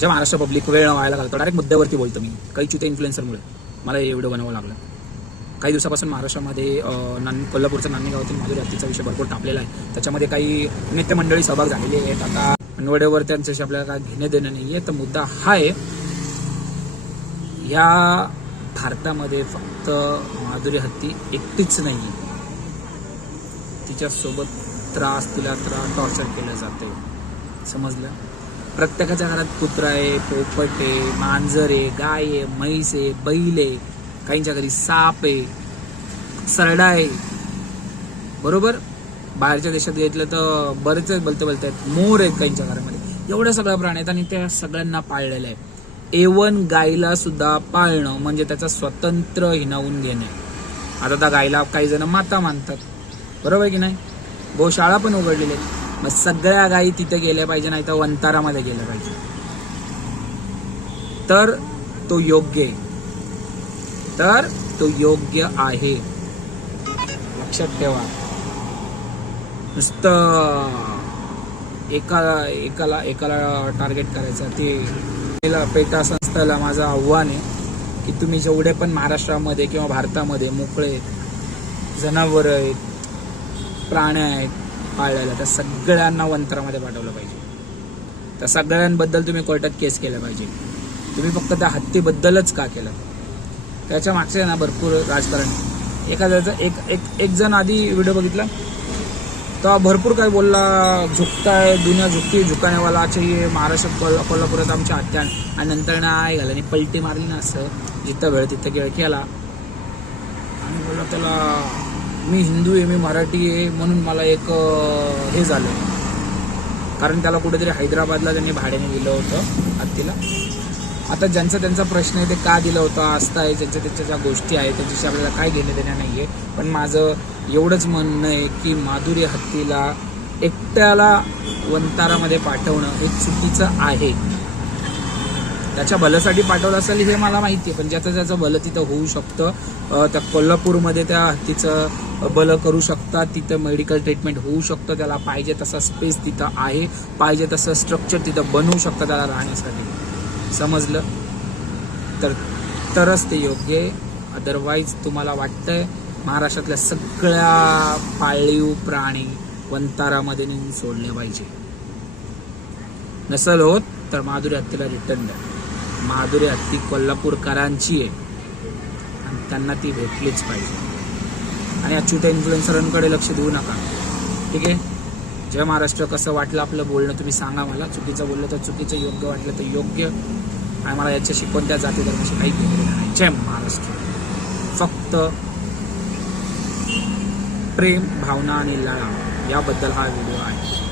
जे महाराष्ट्र पब्लिक वेळ व्हायला घालतो डायरेक्ट मुद्द्यावरती बोलतो मी. काही चुते इन्फ्लुएन्सरमुळे मला हे व्हिडिओ बनवावं लागलं. काही दिवसापासून महाराष्ट्रामध्ये नान कोल्हापूरचं नांदणी गावातील माधुरी हत्तीचा विषय भरपूर टापलेला आहे. त्याच्यामध्ये काही नेते मंडळी सहभाग झालेले आहेत. आता निवडेवर त्यांच्याशी आपल्याला काय घेणे देणं नाही आहे तर मुद्दा हा आहे या भारतामध्ये फक्त माधुरी हत्ती एकटीच नाही आहे तिच्यासोबत त्रास तिला त्रास टॉर्चर केलं जाते समजलं? प्रत्येकाच्या घरात कुत्रा आहे पोपट आहे मांजर आहे गाय आहे म्हैस आहे बैल आहे काहींच्या घरी साप आहे सरडा आहे. बरोबर? बाहेरच्या देशात घेतलं तर बरेच बोलते बोलत आहेत. मोर आहेत काहींच्या घरामध्ये. एवढ्या सगळ्या प्राणी आहेत आणि त्या सगळ्यांना पाळलेलं आहे एवन गायला सुद्धा पाळणं म्हणजे त्याचा स्वतंत्र हिनावून घेणे. आता त्या गायला काही जण माता मानतात. बरोबर आहे की नाही? गोशाळा पण उघडलेल्या आहेत. मग सगळ्या गायी तिथे गेल्या पाहिजे नाही तर वंतारामध्ये गेल्या पाहिजे. तर तो योग्य आहे. तर तो योग्य आहे. लक्षात ठेवा. नुसतं एका एकाला एकाला टार्गेट करायचं. ते पेटा संस्थेला माझं आव्हान आहे की तुम्ही जेवढे पण महाराष्ट्रामध्ये किंवा भारतामध्ये मोकळे जनावर आहेत प्राणी आहेत पाळलेल्या त्या सगळ्यांना वंत्रामध्ये पाठवलं पाहिजे. त्या सगळ्यांबद्दल तुम्ही कोर्टात केस केलं पाहिजे. तुम्ही फक्त त्या हत्तीबद्दलच का केलं? त्याच्या मागचे ना भरपूर राजकारण. एखाद्याचा एक एक एक जण आधी व्हिडिओ बघितला? तर भरपूर काय बोलला झुकताय दुनिया झुकती झुकानेवाला चाहिए महाराष्ट्र कोल्हा कोल्हापुरात आमच्या हत्या आणि नंतर नाही घाला आणि पलटी मारली ना असं जिथं वेळ तिथं केळ केला आणि बोलला त्याला मी हिंदू आहे मी मराठी आहे म्हणून मला एक हे झालं. कारण त्याला कुठेतरी हैदराबादला त्यांनी भाड्याने दिलं होतं हत्तीला. आता ज्यांचा त्यांचा प्रश्न आहे ते का दिलं होतं आस्था आहे ज्यांच्या त्यांच्या ज्या गोष्टी आहेत त्याच्याशी आपल्याला काय घेणं देणं नाही आहे पण माझं एवढंच म्हणणं आहे की माधुरी हत्तीला एकट्याला वंतारामध्ये पाठवणं हे चुकीचं आहे. त्याच्या भल्यासाठी पाठवलं असेल हे मला माहिती आहे पण ज्याचं ज्याचं भलं तिथं होऊ शकतं त्या कोल्हापूरमध्ये त्या हत्तीचं बलं करू शकतात तिथं मेडिकल ट्रीटमेंट होऊ शकतं त्याला पाहिजे तसा स्पेस तिथं आहे पाहिजे तसं स्ट्रक्चर तिथं बनवू शकतं त्याला राहण्यासाठी. समजलं? तर तरच ते योग्य आहे. अदरवाईज तुम्हाला वाटतंय महाराष्ट्रातल्या सगळ्या पाळीव प्राणी वंतारामध्ये नेऊन सोडले पाहिजे. नसल होत तर माधुरी हत्तीला रिटर्न द्या. माधुरी हत्ती कोल्हापूरकरांची आहे. आणि त्यांना ती भेटलीच पाहिजे. आणि अच्युत्या इन्फ्लुएन्सरांकडे लक्ष देऊ नका. ठीक आहे? जय महाराष्ट्र कसं वाटलं आपलं बोलणं? तुम्ही सांगा मला. चुकीचं बोललं तर चुकीचं योग्य वाटलं तर योग्य. आणि मला याच्याशी कोणत्या जाती धर्माशी काही घेतलेलं नाही. जय महाराष्ट्र. फक्त प्रेम भावना आणि लढा याबद्दल हा व्हिडिओ आहे.